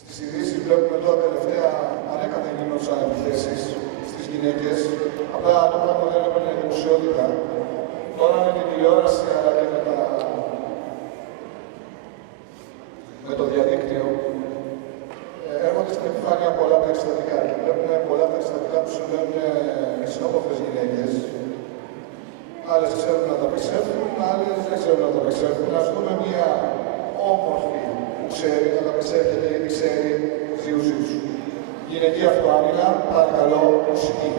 Στις ειδήσεις βλέπουμε τώρα τελευταία ανέκαθεν γινόντουσαν επιθέσεις στις γυναίκες. Απλά το πράγμα δεν έπαιρνε δημοσιότητα. Τώρα με την τηλεόραση αλλά και με το διαδίκτυο έρχονται στην επιφάνεια πολλά περιστατικά και βλέπουμε πολλά περιστατικά που συμβαίνουν με συνόποφες γυναίκες. Άλλες ξέρουν να τα περισσεύουν, άλλες δεν ξέρουν να τα περισσεύουν. Ας δούμε μια όμορφη που ξέρει να τα περισσεύεται ή ξέρει ζιουζίους. Γυναική αυτοάμυνα, παρακαλώ, μουσική.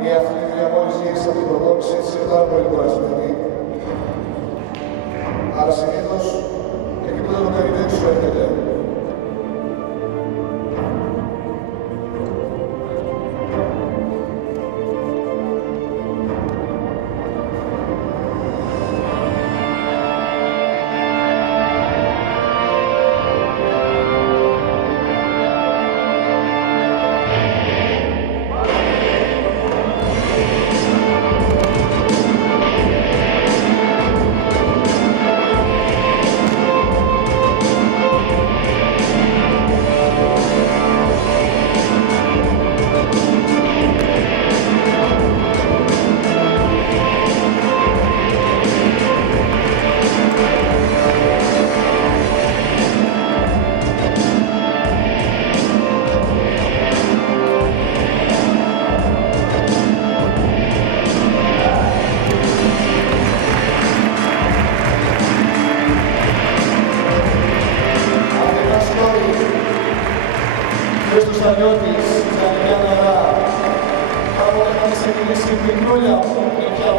Μια αθλήτρια μόλις γύρισε από την προπόνηση, έτσι είναι πάρα πολύ κουρασμένη. Αλλά συνήθως, εκεί που δεν το περιμένεις σου έρχεται. Χριστός Ανιώτης, για μια χαρά. Κάποτε είχαμε ξεκινήσει η πινούλια, πια